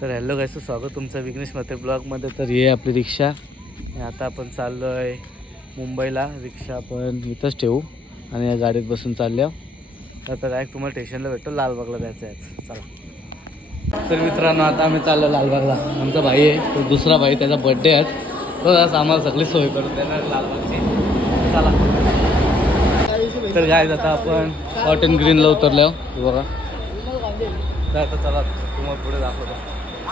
तर hello guys, स्वागत तुमचं विघ्नेश मते ब्लॉगमध्ये। तर ये आपली रिक्षा, आता आपण चाललो आहे मुंबईला। रिक्षा आपण इथंच ठेवू आणि या गाडीत बसून चाललो तर डायरेक्ट तुम्हाला स्टेशनला भेटतो, लालबागला जायचं आहे। चला तर मित्रांनो, आता आम्ही चाललो लालबागला। आमचा भाई आहे, तो दुसरा भाई, त्याचा बड्डे आहे, तो आम्हाला सगळी सोय करून देणार लालबागची। चला तर गाईस, आता आपण कॉटन ग्रीनला उतरलो बघा। तर आता चला तुम्हाला पुढे दाखवतो।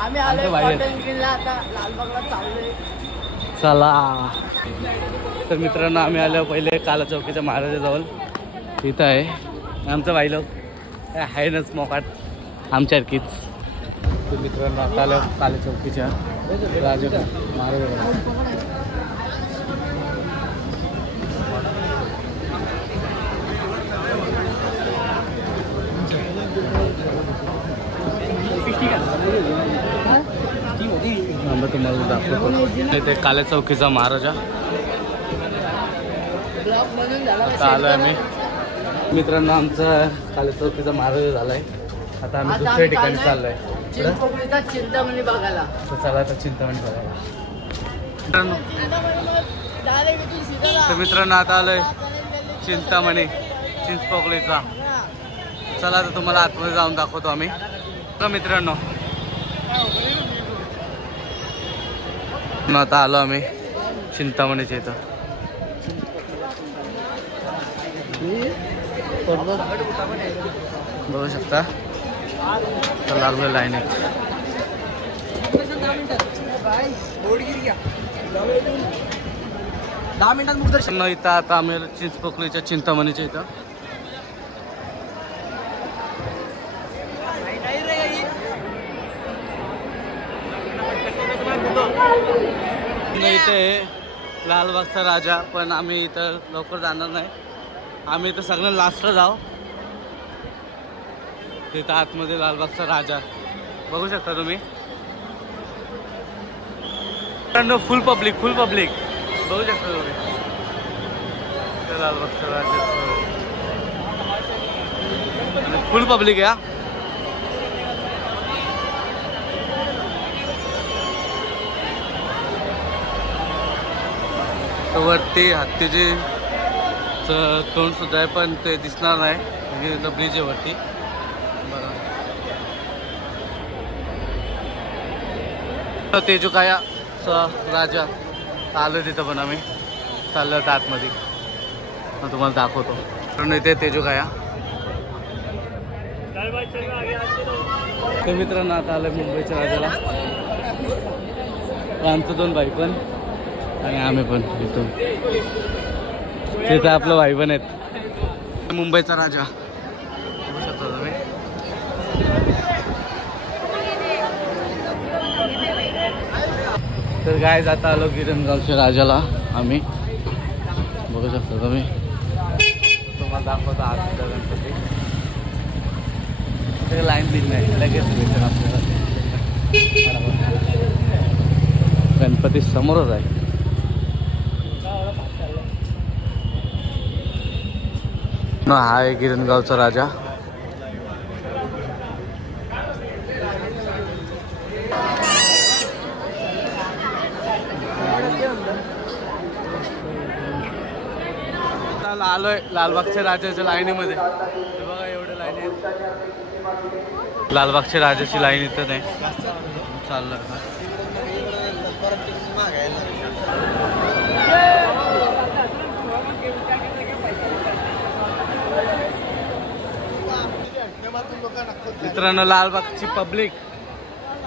आम्ही आलोय कॉटन ग्रीनला, आता लालबागला चाललोय। चला तर मित्रांनो, आम्ही आलो पहिले काला चौकीच्या महाराजाजवळ, तिथं आहे आमचं भाई लोक आहे ना मोकाट आमच्यासारखीच। तर मित्रांनो, आता आलो काला चौकीच्या राजा महाराजाजवळ। तुम्हाला दाखवतो इथे काल्या चौकीचा महाराजा। आता आलोय आम्ही मित्रांनो, आमचा काल्या चौकीचा महाराजा झालाय। आता आम्ही दुसऱ्या ठिकाणी चाललोय, चिंतामणी बघायला। तर चला आता चिंतामणी बघायला मित्रांनो। तर मित्रांनो, आता आलोय चिंतामणी चिंचपोकळीचा। चला आता तुम्हाला आतमध्ये जाऊन दाखवतो आम्ही। तर मित्रांनो, आता आलो आम्ही चिंतामणीच्या इथं। बघू शकता तर लागलो लाईन आहे। 10 मिनिटात मुखदर्शन इथं आता आम्ही चिंचपोकळीच्या चिंतामणीच्या इथं। इथे लालबागचा राजा, पण आम्ही इथं लवकर जाणार नाही, आम्ही इथं सगळ्यांना लास्टला जाऊ। तिथं आतमध्ये लालबागचा राजा बघू शकता तुम्ही। फुल पब्लिक बघू शकता तुम्ही, लालबागचा राजा फुल पब्लिक आहे। वरती हत्तीचे तोंड सुद्धा आहे, पण ते दिसणार नाही म्हणजे ब्रिज आहे वरती। तेजुकाया राजा आलो तिथं, पण आम्ही चाललो होतो आतमध्ये, मग तुम्हाला दाखवतो। कारण इथे तेजुकाया। तर मित्रांनो, आता आलं मुंबईच्या राजाला, आमचं 2 भाई पण आणि आम्ही पण इथून। तिथं आपलं भाई पण आहेत, मुंबईचा राजा बघू शकता तुम्ही। तर गाईज, आता आलो गिरणगावच्या राजाला आम्ही, बघू शकता तुम्ही। तुम्हाला दाखवतो आज गणपती, तिथे लाईन दिली नाही, लगेच भेटेल आपल्याला। गणपती समोरच आहे। हा आहे गिरणगावचा राजा। आलोय लालबागच्या राजाच्या लाईनीमध्ये, बघा एवढे लाईन आहेत। लालबागच्या राजाची लाईन इथं नाही, चाललं मित्रांनो। लालबागची पब्लिक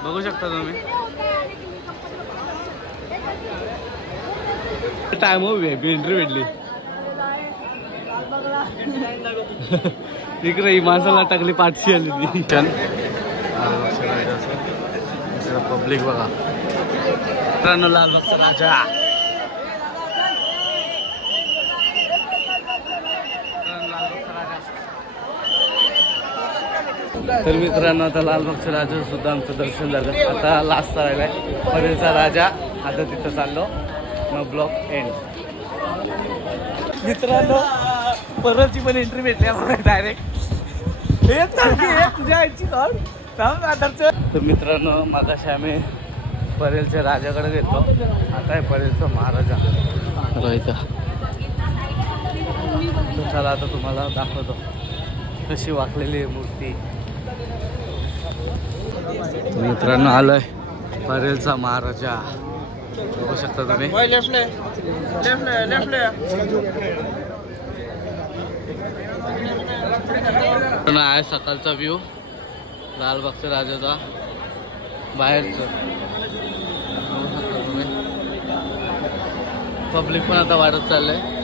बघू शकता तुम्ही। टाइम एंट्री भेटली इकडे, ही माणसाला टाकली पाठशी आली ती। पब्लिक बघा मित्रांनो, लालबागचा राजा। तर मित्रांनो, आता लालबागच्या राजा सुद्धा आमचं दर्शन झालं। आता लास्ट राहिलाय परेलचा राजा, आता तिथं चाललो, मग ब्लॉग एंड। मित्रांनो, परलची पण एंट्री भेटली आम्हाला डायरेक्ट। हे तुझ्या आईची तर मित्रांनो मगाशी आम्ही परेलच्या राजाकडे घेतो, आता आहे परेलचा महाराजा रोहित. तर चला आता तुम्हाला दाखवतो कशी वाकलेली आहे मूर्ती. मित्रांनो आलोय परेलचा महाराजा, बघू शकता तुम्ही. आहे सकाळचा व्ह्यू लालबागच्या राजाचा बाहेरचं, बघू शकता तुम्ही. पब्लिक पण आता वाढत चाललंय.